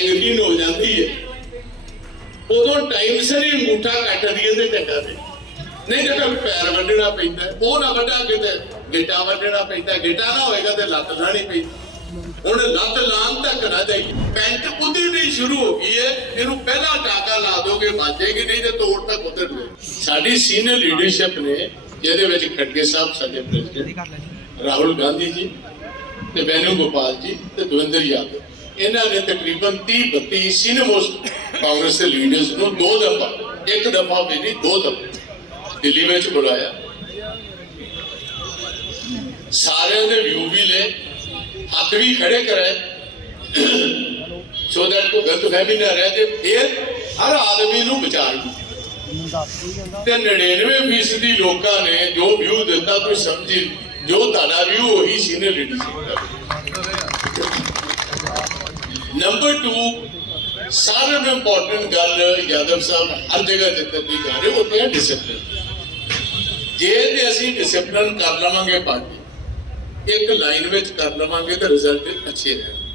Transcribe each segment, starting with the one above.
Magazine ਹੋ ਜਾਂਦੀ ਹੈ ਉਦੋਂ ਟਾਈਮ ਸਿਰ ਹੀ ਅੰਗੂਠਾ ਕੱਟ ਦਈਏ ਤੇ ਚੰਗਾ ਤੇ ਨਹੀਂ ਤਾਂ ਪੈਰ ਵੱਢਣਾ ਪੈਂਦਾ ਉਹ ਨਾ ਵੱਢਾ ਕਿਤੇ ਗਿੱਟਾ ਵੱਢਣਾ ਪੈਂਦਾ ਗਿੱਟਾ ਨਾ ਹੋਏਗਾ ਤੇ ਲੱਤ ਲਾਣੀ ਪੈਂਦੀ ਹੁਣ ਲੱਤ ਲਾਣ ਤੱਕ ਨਾ ਜਾਈਏ ਪੈਂਟ ਉਦੀ ਨਹੀਂ ਸ਼ੁਰੂ ਹੋ ਗਈ ਹੈ ਇਹਨੂੰ ਪਹਿਲਾਂ ਟਾਕਾ ਲਾ ਦੋਗੇ ਬਾਜੇਗੀ ਨਹੀਂ ਤੇ ਤੋੜ ਤੱਕ ਉਧਰ ਸਾਡੀ ਸੀਨੀਅਰ ਲੀਡਰਸ਼ਿਪ ਨੇ ਜਿਹਦੇ ਵਿੱਚ ਖੜਗੇ ਸਾਹਿਬ ਸਾਡੇ ਪ੍ਰੈਜ਼ੀਡੈਂਟ ਰਾਹੁਲ ਗਾਂਧੀ ਜੀ ਤੇ ਵੈਨੂ ਗੋਪਾਲ ਜੀ ਤੇ ਦਵਿੰਦਰ ਯਾਦਵ। ਇਹਨਾਂ ਨੇ ਤਕਰੀਬਨ 30 32 ਸੀਨੀਅਰ ਕਾਂਗਰਸ ਦੇ ਲੀਡਰਸ ਨੂੰ ਦੋ ਦਫਾ, ਇੱਕ ਦਫਾ ਵੀ ਨਹੀਂ, ਦੋ ਦਫਾ ਦਿੱਲੀ ਵਿੱਚ ਬੁਲਾਇਆ। ਸਾਰਿਆਂ ਦੇ ਵਿਊ ਵੀ ਲੈ ਹੱਥ ਵੀ ਖੜੇ ਕਰਾਏ। ਸੋ ਦੈਟ ਕੋ ਗਲਤ ਫਹਿਮੀ ਨਾ ਰਹੇ ਤੇ ਫਿਰ ਹਰ ਆਦਮੀ ਨੂੰ ਵਿਚਾਰ ਤੇ 99% ਲੋਕਾਂ ਨੇ ਜੋ ਵਿਊ ਦਿੱਤਾ ਤੁਸੀਂ ਸਮਝੀ ਜੋ ਤੁਹਾਡਾ ਵਿਊ ਉਹੀ ਸੀਨੀਅਰ ਲੀਡਰਸ਼ਿਪ ਦਾ। ਨੰਬਰ 2 ਸਾਰਿਆਂ ਨੂੰ ਇੰਪੋਰਟੈਂਟ ਗੱਲ ਯਾਦਵ ਸਾਹਿਬ ਹਰ ਜਗ੍ਹਾ ਜਿੱਥੇ ਵੀ ਜਾ ਰਹੇ ਹੋ ਉਹ ਹੈ ਡਿਸਪਲਿਨ ਜੇ ਤੇ ਅਸੀਂ ਡਿਸਪਲਿਨ ਕਰ ਲਵਾਂਗੇ ਪਾਰਟੀ ਇੱਕ ਲਾਈਨ ਵਿੱਚ ਕਰ ਲਵਾਂਗੇ ਤਾਂ ਰਿਜ਼ਲਟ ਅੱਛੇ ਰਹਿਣ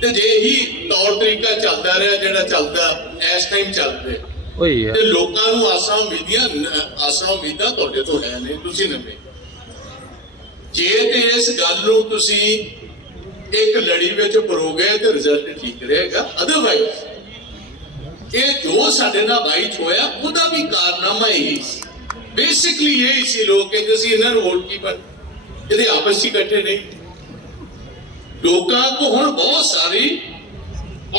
ਤੇ ਜੇ ਹੀ ਤੌਰ ਤਰੀਕਾ ਚੱਲਦਾ ਰਿਹਾ ਜਿਹੜਾ ਚੱਲਦਾ ਇਸ ਟਾਈਮ ਚੱਲ ਰਿਹਾ ਓਏ ਯਾਰ ਤੇ ਲੋਕਾਂ ਨੂੰ ਆਸਾਂ ਉਮੀਦੀਆਂ ਆਸਾਂ ਉਮੀਦਾਂ ਤੁਹਾਡੇ ਤੋਂ ਹੈ ਨਹੀਂ ਤੁਸੀਂ ਨਵੇਂ। ਜੇ ਤੇ ਇਸ ਗੱਲ ਨੂੰ ਤੁਸੀਂ ਇੱਕ ਲੜੀ ਵਿੱਚ ਪਰੋਗੇ ਤੇ ਰਿਜ਼ਲਟ ਠੀਕ ਰਹੇਗਾ। ਅਦਰਵਾਈਜ਼ ਇਹ ਜੋ ਸਾਡੇ ਨਾਲ ਬਾਈਚ ਹੋਇਆ, ਉਹਦਾ ਵੀ ਕਾਰਨਾਮਾ ਇਹੀ ਸੀ। ਬੇਸਿਕਲੀ ਇਹ ਸੀ, ਲੋਕ ਕਹਿੰਦੇ ਸੀ ਇਹਨਾਂ ਨੂੰ ਵੋਟ ਕੀ ਪਰ ਇਹਦੇ ਆਪਸ 'ਚ ਹੀ ਇਕੱਠੇ ਨਹੀਂ ਲੋਕਾਂ ਕੋ ਹੁਣ ਬਹੁਤ ਸਾਰੀ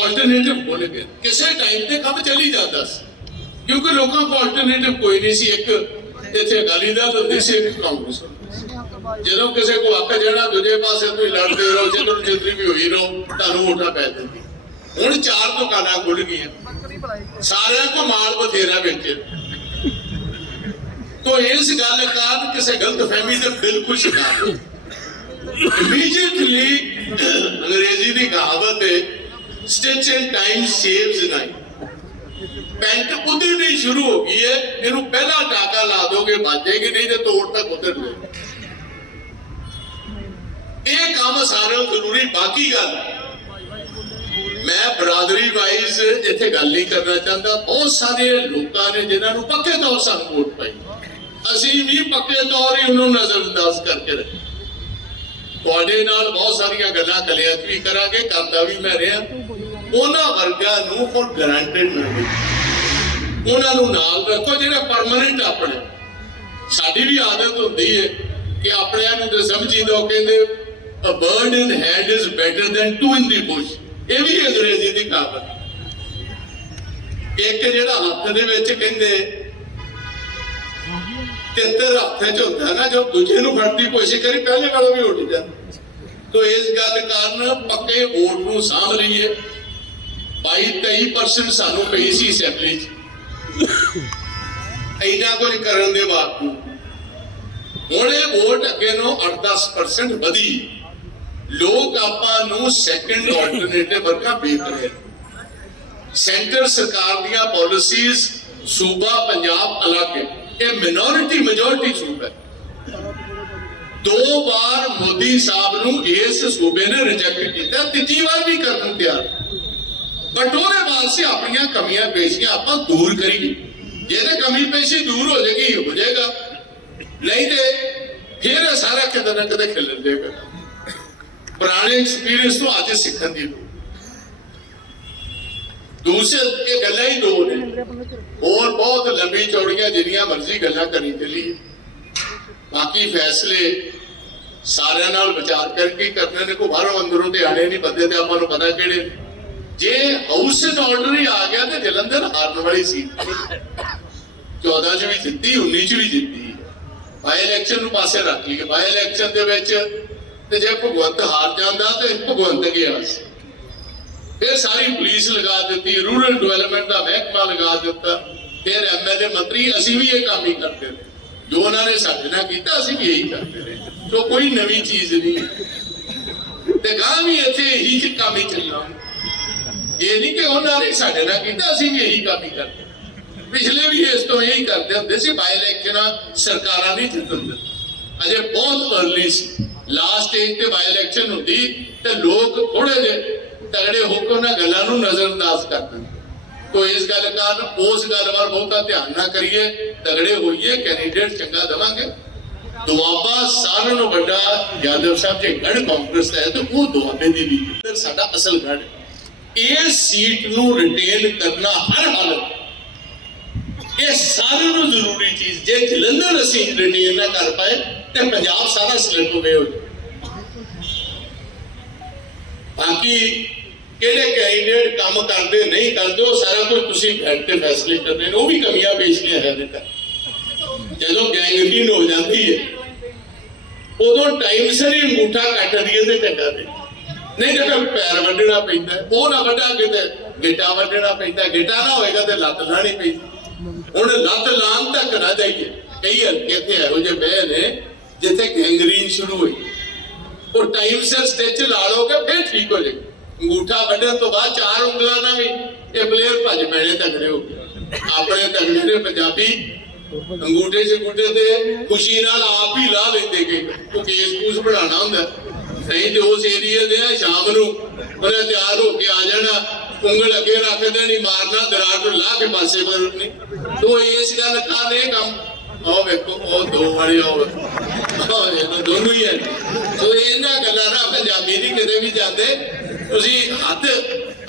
ਆਲਟਰਨੇਟਿਵ ਖੁੱਲ ਗਏ। ਕਿਸੇ ਟਾਈਮ ਤੇ ਕੰਮ ਚੱਲੀ ਜਾਂਦਾ ਸੀ। ਕਿਉਂਕਿ ਲੋਕਾਂ ਕੋਲ ਆਲਟਰਨੇਟਿਵ ਕੋਈ ਨਹੀਂ ਸੀ। ਇੱਕ ਇੱਥੇ ਅਕਾਲੀ ਦਲ ਹੁੰਦੀ ਸੀ, ਇੱਕ ਕਾਂਗਰਸ ਹੁੰਦੀ ਜਦੋਂ ਕਿਸੇ ਕੋ ਅੱਕ ਜਾਣਾ ਦੂਜੇ ਪਾਸੇ ਤੁਸੀਂ ਲੜਦੇ ਰਹੋ, ਜਦੋਂ ਜਿੱਤਰੀ ਵੀ ਹੋਈ ਰਹੋ, ਤੁਹਾਨੂੰ ਵੋਟਾਂ ਪੈ ਦਿੰਦੀ ਹੁਣ ਚਾਰ ਦੁਕਾਨਾਂ ਖੁੱਲ ਗਈਆਂ। ਸਾਰਿਆਂ ਕੋ ਮਾਲ ਬਥੇਰਾ ਵਿੱਚ ਤੋ ਇਸ ਗੱਲ ਕਾਰਨ ਕਿਸੇ ਗਲਤ ਫਹਿਮੀ ਦੇ ਬਿਲਕੁਲ ਸ਼ਿਕਾਰ ਹੋ ਇਮੀਡੀਏਟਲੀ ਅੰਗਰੇਜ਼ੀ ਦੀ ਕਹਾਵਤ ਹੈ stitch in time saves nine pant ਉਧਰ ਨਹੀਂ ਸ਼ੁਰੂ ਹੋ ਗਈ ਹੈ, ਇਹਨੂੰ ਪਹਿਲਾਂ ਟਾਕਾ ਲਾ ਦੋਗੇ ਬਾਜੇਗੀ ਨਹੀਂ ਤੇ ਤੋੜ ਤੱਕ ਉਧਰ ਲੈ ਕੰਮ ਸਾਰਿਆਂ ਨੂੰ ਜ਼ਰੂਰੀ, ਬਾਕੀ ਗੱਲ। ਮੈਂ ਬਰਾਦਰੀ ਵਾਈਜ਼ ਇੱਥੇ ਗੱਲ ਨਹੀਂ ਕਰਨਾ ਚਾਹੁੰਦਾ। ਬਹੁਤ ਸਾਰੇ ਲੋਕਾਂ ਨੇ ਜਿਨ੍ਹਾਂ ਨੂੰ ਪੱਕੇ ਤੌਰ ਸਾਨੂੰ ਵੋਟ ਪਾਈ। ਅਸੀਂ ਵੀ ਪੱਕੇ ਤੌਰ ਹੀ ਉਹਨੂੰ ਨਜ਼ਰਅੰਦਾਜ਼ ਕਰਕੇ ਰੱਖੇ। ਤੁਹਾਡੇ ਨਾਲ ਬਹੁਤ ਸਾਰੀਆਂ ਗੱਲਾਂ ਕਲਿਆਂ ਵੀ ਕਰਾਂਗੇ ਕਰਦਾ ਵੀ ਮੈਂ ਰਿਹਾ। ਉਹਨਾਂ ਵਰਗਾਂ ਨੂੰ ਹੁਣ ਗਰੰਟਡ ਮਿਲਦੇ ਉਹਨਾਂ ਨੂੰ ਨਾਲ ਰੱਖੋ, ਜਿਹੜੇ ਪਰਮਨੈਂਟ ਆਪਣੇ। ਸਾਡੀ ਵੀ ਆਦਤ ਹੁੰਦੀ ਹੈ ਕਿ ਆਪਣਿਆਂ ਨੂੰ ਤੇ ਸਮਝੀ ਦੋ, ਕਹਿੰਦੇ a bird in hand is better than two in the bush. ਇਹ ਵੀ ਅੰਗਰੇਜ਼ੀ ਦੀ ਕਹਾਵਤ ਇੱਕ ਜਿਹੜਾ ਹੱਥ ਦੇ ਵਿੱਚ ਕਹਿੰਦੇ ਤਿੱਤਰ ਹੱਥ 'ਚ ਹੁੰਦਾ ਨਾ, ਜੋ ਦੂਜੇ ਨੂੰ ਫੜਨ ਕੋਸ਼ਿਸ਼ ਕਰੀ, ਪਹਿਲੇ ਵਾਲਾ ਵੀ ਉੱਡ ਜਾਂਦਾ। ਤੋ ਇਸ ਗੱਲ ਕਾਰਨ ਪੱਕੇ ਵੋਟ ਨੂੰ ਸਾਂਭ ਲਈਏ। 22 23% ਸਾਨੂੰ ਪਈ ਸੀ ਅਸੈਂਬਲੀ 'ਚ। ਇੰਨਾ ਕੁਝ ਕਰਨ ਦੇ ਬਾਵਜੂਦ। ਹੁਣ ਇਹ ਵੋਟ ਅੱਗੇ ਨੂੰ 8-10% ਵਧੀ। ਆਪਾਂ ਨੂੰ ਸੈਕੰਡ ਆਲਟਰਨੇਟਿਵ ਵਰਗਾ ਵੇਖ ਰਹੇ ਸੈਂਟਰ ਸਰਕਾਰ ਦੀਆਂ ਪਾਲਿਸੀਜ਼ ਸੂਬਾ ਪੰਜਾਬ ਅਲੱਗ ਹੈ। ਇਹ ਮਿਨੋਰਿਟੀ ਮੈਜੋਰਿਟੀ ਸੂਬਾ ਹੈ। ਦੋ ਵਾਰ ਮੋਦੀ ਸਾਹਿਬ ਨੂੰ ਇਸ ਸੂਬੇ ਨੇ ਰਿਜੈਕਟ ਕੀਤਾ, ਤੀਜੀ ਵਾਰ ਵੀ ਕਰਨ ਨੂੰ ਤਿਆਰ। ਬਟ ਉਹਦੇ ਵਾਸਤੇ ਆਪਣੀਆਂ ਕਮੀਆਂ, ਪੇਸ਼ੀਆਂ ਆਪਾਂ ਦੂਰ ਕਰੀਏ। ਜਿਹਦੇ ਕਮੀ ਪੇਸ਼ੀ ਦੂਰ ਹੋ ਜਾਏਗੀ, ਹੋ ਜਾਏਗਾ। ਨਹੀਂ ਤੇ ਫਿਰ ਇਹ ਸਾਰਾ ਕਿਤੇ ਨਾ ਕਿਤੇ ਖਿਲਰ ਜਾਏਗਾ। ਪੁਰਾਣੇ ਐਕਸਪੀਰੀਅੰਸ ਤੋਂ ਅੱਜ ਸਿੱਖਣ ਦੀ ਲੋੜ। ਦੂਸਰੇ ਇਹ ਗੱਲਾਂ ਹੀ ਦੋ ਨੇ। ਹੋਰ ਬਹੁਤ ਲੰਬੀ ਚੌੜੀਆਂ ਜਿੰਨੀਆਂ ਮਰਜ਼ੀ ਗੱਲਾਂ ਕਰੀ ਚੱਲੀ ਬਾਕੀ ਫੈਸਲੇ ਸਾਰਿਆਂ ਨਾਲ ਵਿਚਾਰ ਕਰਕੇ ਕਰਨੇ ਨੇ ਕੋ ਬਾਹਰੋਂ ਅੰਦਰੋਂ ਤੇ ਆਣੇ ਨਹੀਂ, ਬੰਦੇ ਤੇ ਆਪਾਂ ਨੂੰ ਪਤਾ ਕਿਹੜੇ ਨੇ। ਜੇ ਹਾਊਸ ਆਰਡਰ ਹੀ ਆ ਗਿਆ ਤੇ ਜਲੰਧਰ ਹਾਰਨ ਵਾਲੀ ਸੀ 14 ਚ ਵੀ ਜਿੱਤੀ 19 ਚ ਵੀ ਜਿੱਤੀ। ਬਾਈ ਇਲੈਕਸ਼ਨ ਨੂੰ ਪਾਸੇ ਰੱਖ ਲਈ ਬਾਈ ਇਲੈਕਸ਼ਨ ਦੇ ਵਿੱਚ ਤੇ ਜੇ ਭਗਵੰਤ ਹਾਰ ਜਾਂਦਾ ਤੇ ਭਗਵੰਤ ਗਿਆ ਸੀ ਫਿਰ ਸਾਰੀ ਪੁਲਿਸ ਲਗਾ ਦਿੱਤੀ ਰੂਰਲ ਡਿਵੈਲਪਮੈਂਟ ਦਾ ਮਹਿਕਮਾ ਲਗਾ ਦਿੱਤਾ। ਫਿਰ ਐਮਐਲਏ ਮੰਤਰੀ, ਅਸੀਂ ਵੀ ਇਹ ਕੰਮ ਹੀ ਕਰਦੇ ਰਹੇ। ਜੋ ਉਹਨਾਂ ਨੇ ਸਾਡੇ ਨਾਲ ਕੀਤਾ, ਅਸੀਂ ਵੀ ਇਹੀ ਕਰਦੇ ਰਹੇ। ਸੋ ਕੋਈ ਨਵੀਂ ਚੀਜ਼ ਨਹੀਂ। ਤੇ ਗਾਂ ਵੀ ਇੱਥੇ ਇਹੀ ਚ ਕੰਮ ਹੀ ਚੱਲਣਾ। ਇਹ ਨਹੀਂ ਕਿ ਉਹਨਾਂ ਨੇ ਸਾਡੇ ਨਾਲ ਕੀਤਾ, ਅਸੀਂ ਵੀ ਇਹੀ ਕੰਮ ਹੀ ਕਰਦੇ ਪਿਛਲੇ ਵੀ ਇਸ ਤੋਂ ਇਹੀ ਕਰਦੇ ਹੁੰਦੇ ਸੀ ਬਾਈ ਇਲੈਕਸ਼ਨਾਂ ਸਰਕਾਰਾਂ ਨਹੀਂ ਜਿੱਤਦੇ ਅਜੇ ਬਹੁਤ ਅਰਲੀ ਸੀ। ਲਾਸਟ ਸਟੇਜ ਤੇ ਬਾਈ ਇਲੈਕਸ਼ਨ ਹੁੰਦੀ, ਤੇ ਲੋਕ ਥੋੜੇ ਜਿਹੇ ਤਗੜੇ ਹੋ ਕੇ ਉਹਨਾਂ ਗੱਲਾਂ ਨੂੰ ਨਜ਼ਰਅੰਦਾਜ਼ ਕਰ ਤੋ ਇਸ ਗੱਲ ਕਾਰਨ ਉਸ ਗੱਲ ਵੱਲ ਬਹੁਤਾ ਧਿਆਨ ਨਾ ਕਰੀਏ, ਤਗੜੇ ਹੋਈਏ ਕੈਂਡੀਡੇਟ ਚੰਗਾ ਦੇਵਾਂਗੇ। ਦੁਆਬਾ ਸਾਰਿਆਂ ਨੂੰ ਵੱਡਾ ਯਾਦਵ ਸਾਹਿਬ ਜੇ ਗੜ ਕਾਂਗਰਸ ਦਾ ਹੈ, ਤੇ ਉਹ ਦੁਆਬੇ ਦੀ ਵੀ ਫਿਰ ਸਾਡਾ ਅਸਲ ਗੜ ਇਹ ਸੀਟ ਨੂੰ ਰਿਟੇਨ ਕਰਨਾ ਹਰ ਹਾਲਤ ਇਹ ਸਾਰਿਆਂ ਨੂੰ ਜ਼ਰੂਰੀ ਚੀਜ਼, ਜੇ ਜਲੰਧਰ ਅਸੀਂ ਰਿਟੇਨ ਨਾ ਕਰ ਪਾਏ, ਤੇ ਪੰਜਾਬ ਸਾਰਾ ਸਲਿਪ ਹੋਵੇ ਹੋ ਬਾਕੀ ਕਿਹੜੇ ਕੈਂਡੀਡੇਟ ਕੰਮ ਕਰਦੇ, ਨਹੀਂ ਕਰਦੇ, ਉਹ ਸਾਰਾ ਕੁਝ ਤੁਸੀਂ ਬੈਠ ਕੇ ਫੈਸਲੇ ਕਰਦੇ ਨੇ, ਉਹ ਵੀ ਕਮੀਆਂ ਪੇਸ਼ੀਆਂ ਹੈ ਇਹਦੇ ਜਦੋਂ ਗੈਂਗਰੀਨ ਹੋ ਜਾਂਦੀ ਹੈ ਉਦੋਂ ਟਾਈਮ ਸਿਰ ਹੀ ਅੰਗੂਠਾ ਕੱਟ ਦਈਏ ਤੇ ਚੰਗਾ ਤੇ। ਨਹੀਂ ਤਾਂ ਫਿਰ ਪੈਰ ਵੱਢਣਾ ਪੈਂਦਾ ਉਹ ਨਾ ਵੱਢਾ ਕਿਤੇ ਗਿੱਟਾ ਵੱਢਣਾ ਪੈਂਦਾ ਗੇਟਾ ਨਾ ਹੋਏਗਾ ਤੇ ਲੱਤ ਲਾਣੀ ਪੈਂਦੀ ਹੁਣ ਲੱਤ ਲਾਉਣ ਤੱਕ ਨਾ ਜਾਈਏ। ਕਈ ਹਲਕੇ ਤੇ ਇਹੋ ਜਿਹੇ ਬਹਿ ਨੇ, ਜਿੱਥੇ ਗੈਂਗਰੀਨ ਸ਼ੁਰੂ ਹੋਈ। ਉਹ ਟਾਈਮ ਸਿਰ ਸਟਿਚ ਲਾ ਲੋਗੇ ਫਿਰ ਠੀਕ ਹੋ ਜਾਏਗਾ ਅੰਗੂਠਾ ਵੱਢਣ ਤੋਂ ਬਾਅਦ ਚਾਰ ਉਂਗਲਾਂ ਨਾਲ ਵੀ ਇਹ ਪਲੇਅਰ ਭੱਜ ਪੈਣੇ ਤਗੜੇ ਹੋ ਗਏ। ਆਪਣੇ ਤਗੜੇ ਨੇ ਪੰਜਾਬੀ ਅੰਗੂਠੇ ਚ ਗੁੱਟੇ ਤੇ ਖੁਸ਼ੀ ਨਾਲ ਆਪ ਹੀ ਲਾ ਲੈਂਦੇ ਕਿ ਉਹ ਕੇਸ ਕੂਸ ਬਣਾਉਣਾ ਹੁੰਦਾ। ਨਹੀਂ ਤੇ ਉਸ ਏਰੀਆ ਦੇ ਆ, ਸ਼ਾਮ ਨੂੰ ਉਹਨੇ ਤਿਆਰ ਹੋ ਕੇ ਆ ਜਾਣਾ। ਉਂਗਲ ਅੱਗੇ ਰੱਖ ਦੇਣੀ, ਮਾਰਨਾ ਦਰਾਰ ਨੂੰ ਲਾ ਕੇ ਪਾਸੇ ਬਦਲਣੀ ਤੋ ਇਸ ਗੱਲ ਕਾਰਨ ਕੰਮ ਆਹ ਵੇਖੋ, ਉਹ ਦੋ ਵਾਲੇ ਆਓ। ਆਹ ਇਹ ਦੋਨੋਂ ਹੀ ਹੈ ਸੋ ਇਹਨਾਂ ਗੱਲਾਂ ਨਾਲ ਪੰਜਾਬੀ ਨਹੀਂ ਕਿਤੇ ਵੀ ਜਾਂਦੇ। ਤੁਸੀਂ ਹੱਥ,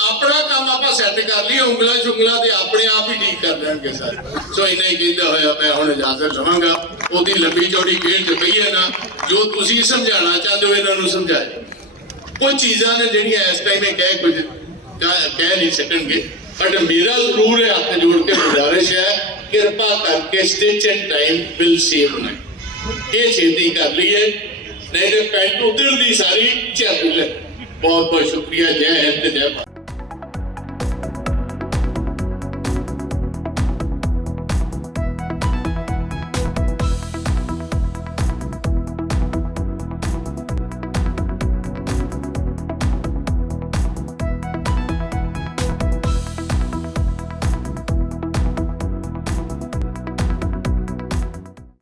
ਆਪਣਾ ਕੰਮ ਆਪਾਂ ਸੈੱਟ ਕਰ ਲਈ ਉਂਗਲਾਂ ਚੁੰਗਲਾਂ ਤੇ ਆਪਣੇ ਆਪ ਹੀ ਠੀਕ ਕਰ ਲੈਣਗੇ ਸਰ। ਸੋ ਇੰਨਾ ਹੀ ਕਹਿੰਦਾ ਹੋਇਆ, ਮੈਂ ਹੁਣ ਇਜਾਜ਼ਤ ਲਵਾਂਗਾ। ਉਹਦੀ ਲੰਬੀ ਚੌੜੀ ਖੇਡ ਚ ਪਈ ਹੈ ਨਾ, ਜੋ ਤੁਸੀਂ ਸਮਝਾਉਣਾ ਚਾਹੁੰਦੇ ਹੋ, ਇਹਨਾਂ ਨੂੰ ਸਮਝਾਏ ਕੁਝ ਚੀਜ਼ਾਂ ਨੇ ਜਿਹੜੀਆਂ ਇਸ ਟਾਈਮ ਇਹ ਕਹਿ ਕੁਝ ਕਹਿ ਨਹੀਂ ਸਕਣਗੇ। ਬਟ ਮੇਰਾ ਜ਼ਰੂਰ ਹੈ ਹੱਥ ਜੋੜ ਕੇ ਗੁਜ਼ਾਰਿਸ਼ ਹੈ, ਕਿਰਪਾ ਕਰਕੇ stitch and time will save ਨਾ ਇਹ ਛੇਤੀ ਕਰ ਲਈਏ, ਨਹੀਂ ਤੇ ਪੈਂਟ ਉਧੜਦੀ ਸਾਰੀ ਝੱਲ ਬਹੁਤ ਬਹੁਤ ਸ਼ੁਕਰੀਆ, ਜੈ ਹਿੰਦ, ਜੈ ਭਾਰਤ।